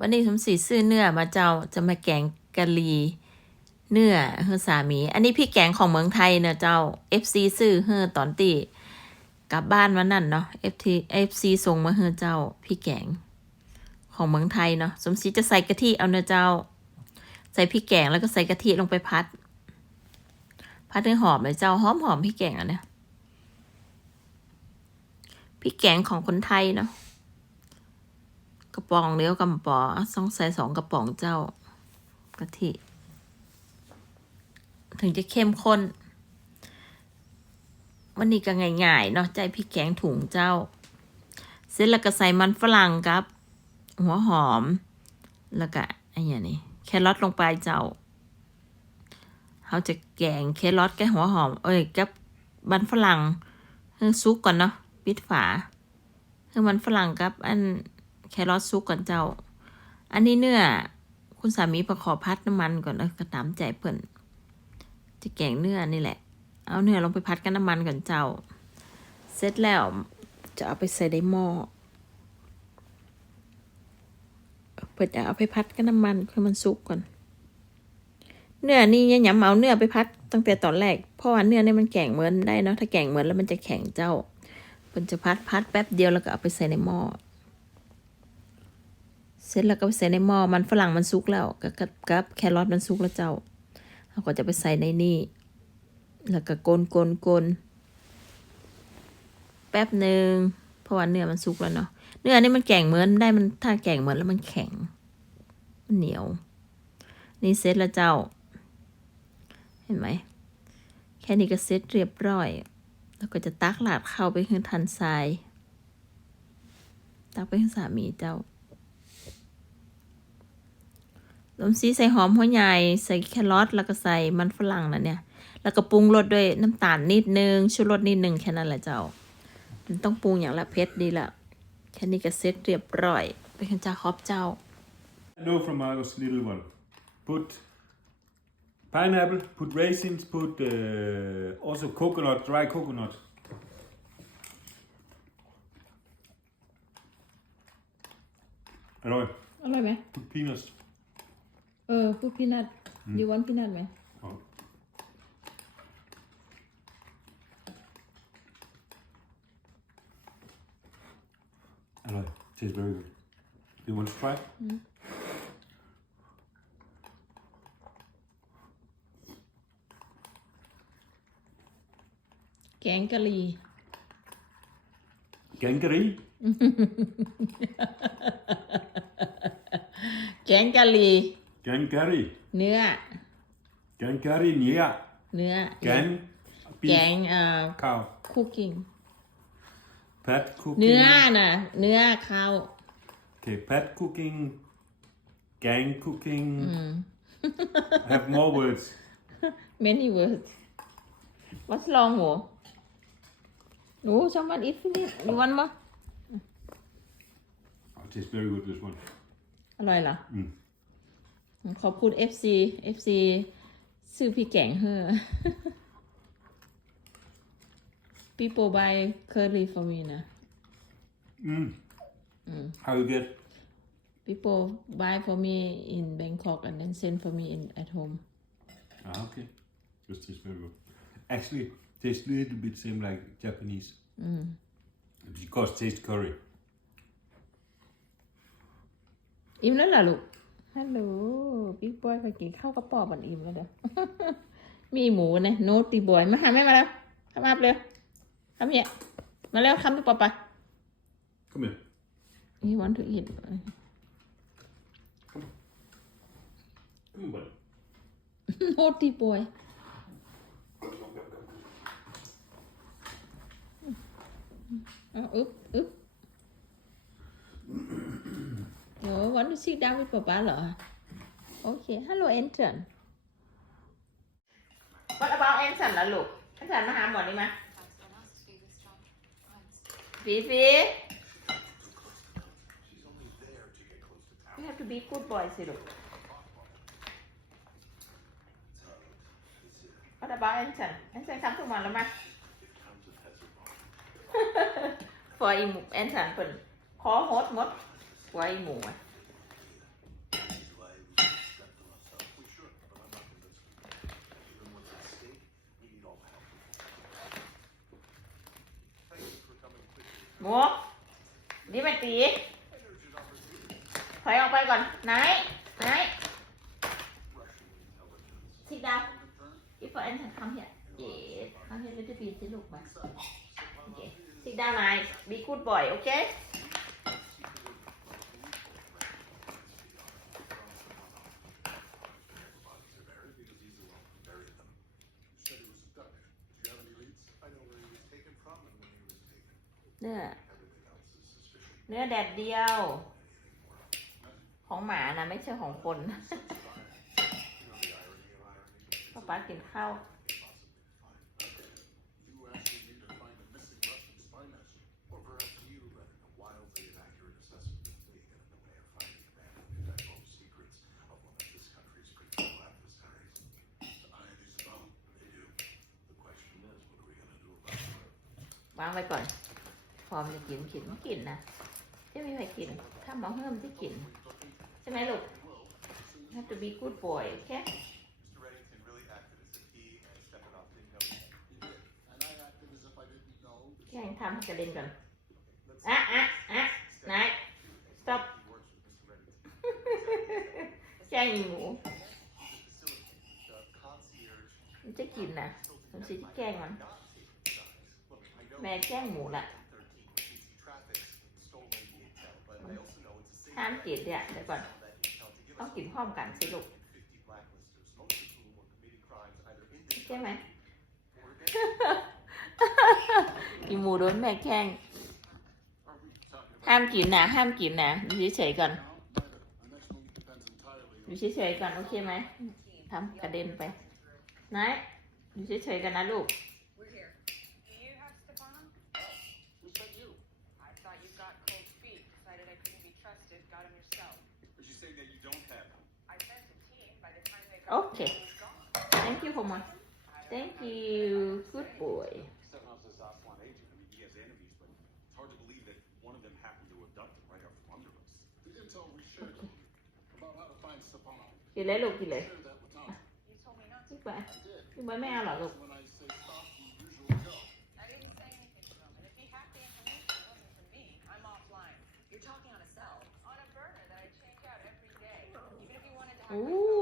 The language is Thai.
วันนี้สมศรีซื้อเนื้อมาเจ้าจะมาแกงกะหรี่เนื้อเฮอสามี อันนี้พี่แกงของเมืองไทยเนอะเจ้า FC ซื้อเฮอตอนตีกลับบ้านวันนั้นเนาะ FT FC ส่งมาเฮอเจ้า พี่แกง ของเมืองไทยเนาะสมศรีจะใส่กะทิเอาเนอะเจ้า ใส่พริกแกงแล้วก็ใส่กะทิลงไปพัด พัดให้หอมเลยเจ้าหอมหอมพริกแกงอะเนี่ยพริกแกงของคนไทยเนาะ กระป๋องเดียวกับปอต้องใส่สองกระป๋องเจ้ากะทิ ถึงจะเข้มข้น วันนี้ก็ง่ายๆเนาะใจพริกแกงถุงเจ้า เสร็จแล้วก็ใส่มันฝรั่งกับ หัวหอม แล้วก็ไอ้อย่างนี้แครอทลงไปเจ้าเขาจะแกงแครอทกับหัวหอม เอ้ยกับมันฝรั่งให้ซุกก่อนเนาะปิดฝาให้มันฝรั่งกับอัน แครอทซุกก่อนเจ้า อันนี้เนื้อคุณสามีประขอพัดน้ำมันก่อนแล้วก็ตามใจเพิ่นจะแกงเนื้อนี่แหละ เอาเนื้อลงไปพัดกับน้ำมันก่อนเจ้า เสร็จแล้วจะเอาไปใส่ในหม้อเปิดจะเอาไปพัดกับน้ำมันให้มันสุกก่อน เนื้อนี่ย่าหยำเอาเนื้อไปพัดตั้งแต่ตอนแรก เพราะว่าเนื้อเนี่ยมันแข็งเหมือนได้เนาะ ถ้าแข็งเหมือนแล้วมันจะแข็งเจ้าเพิ่นจะพัดพัดแป๊บเดียวแล้วก็เอาไปใส่ในหม้อ สร็จแล้วก็ไปใส่ในหม้อมันฝรั่งมันสุกแล้วกับกับแครอทมันสุกแล้วเจ้าเราก็จะไปใส่ในนี่ แล้วก็กลนกลกลแป๊บหนึ่งเพราะว่าเนื้อมันสุกแล้วเนาะเนื้อนี่มันแก่งเหมือนได้มันถ้าแก่งเหมือนแล้วมันแข็งมันเหนียว นี่เสร็จแล้วเจ้า เห็นไหมแค่นี้ก็เสร็จเรียบร้อย แล้วก็จะตักหลาดเข้าไปให้ทันทรายตักไปให้สามีเจ้า ลมซีใส่หอมหัวใหญ่ใส่แครอทแล้วก็ใส่มันฝรั่งนะเนี่ย แล้วก็ปรุงรสด้วยน้ำตาลนิดนึงชูรสนิดนึงแค่นั้นแหละเจ้ามันต้องปรุงอย่างละเผ็ดดีละแค่นี้ก็เสร็จเรียบร้อยไปกันจ้าครอบเจ้า know from I was little one. Put pineapple, put raisins, put uh, also coconut, dry coconut. Alright, อร่อยไหม put peanuts. เออพูดพีนัทยูวันพีนัทไหม Oh. Alright, tastes very good. You want to try? แกงกะหรี่ Gankeri? แกงกะหรี่ Gankeri. เนื้อ Gankeri, ja. เนื้อ Gan. แก Beef. งเอ่อ Cow. คุกกิ้ง Pet cooking. เนื้อน่ะ เนื้อข้าว Okay, pet cooking. Gang cooking. Have more words. many words what's wrong หมูหนู someone eat finish you want more Oh, it tastes very good, this one. อร่อยเหรออืม ขอบคุณ FC FC ซื้อพี่แกงเฮอ people buy curry for me นะ Mm. How you get? people buy for me in Bangkok and then send for me in at home Ah, okay. This tastes very good. Actually, tastes a little bit same like Japanese. Because taste curry. อิ่มแล้วเหรอลูก ฮัลโหลบิ๊กบอยไปกินข้าวกระป๋อบันอิ่มแล้วเด้อมีหมูนะโนตีบอยมาหาแม่มาแล้วทำอัพเร็วทำเนี่ยมาแล้วคำที่ปอปะ Come here. you want to eat Come on, buddy. naughty boy เอา อึ๊บอึ๊บโอ้ want to sit down with ป๊าป๊าเหรอโอเค hello Anton What about Anton ล่ะลูก Anton มาหาหมอนี่มาฟีฟี You have to be good boy สิลูก What about Anton Anton ทำทุกวันแล้วมั้ย for อีหมู Anton เพิ่นขอโฮสหมด ไว้หมูหมูนี่มันตีถอยออกไปก่อน ไหน ไหนคิดดาว if I can come here yes come here little bit ลูกมา okay sit down nice be good boy okay เนื้อ Everything else is suspicious. เนื้อแดดเดียว ของหมานะไม่ใช่ของคน You know the irony of irony. ป้าป๊ากินข้าว You asking me to find a missing Russian spy master, or perhaps you running a wildly inaccurate assessment of me and a way of finding a man who knew the home secrets of one of this country's principal adversaries. I dispel. They do. The question is, what are we gonna do about it? วางไว้ก่อนพร้ อมจะกินกินไม่กินนะจะไม่ไปกินถ้าหมอเฮิมจะกิน ใช่ไหมลูก have to be good boy okay Mr. Reddington really acted as if he and Stepanov didn't know each other. He did, and I acted as if I didn't know. แข่งทำให้กระเด็นก่อน Let's อะอะอะไหน stop He works with Mr. Reddington. แข่งอีหมู He's a facility, the concierge. มันจะกินนะมันสิที่แกล้งมัน Not taking sides. Look, I know แม่แกล้งหมูละ ห้ามกินเนี่ยเดี๋ยวก่อน that intel to give ต้อง us กินพร้อมกันสิลูก50 blacklisters, most of whom were committing crimes either in this ใช่ไหม or against อีหมูโดนแม่แกล้ง Are we talking about ห้ามกินนะห้ามกินนะอยู่เฉยๆก่อน now? Neither. Our next move depends entirely อยู่เฉยๆก่อนโอเคไหมทำกระเด็นไปไหนอยู่เฉยๆกันนะลูก We're here. Do you have Stepanov? Who said you? I thought you got cold feet, decided I couldn't be trusted, got him yourself. Is she saying that you don't have him? I sent a team. By the time they got Okay. he was gone. thank you ผม thank you good boy Stepanov's a Zaslan agent. I mean, he has enemies, but it's hard to believe that one of them happened to abduct him right out from under us. The intel we shared about how to find Stepanov. กินเลยลูกกินเลย Share that with Tom. You told me not to. พี่บอย I did. พี่บอยไม่เอาหรอลูก Ooh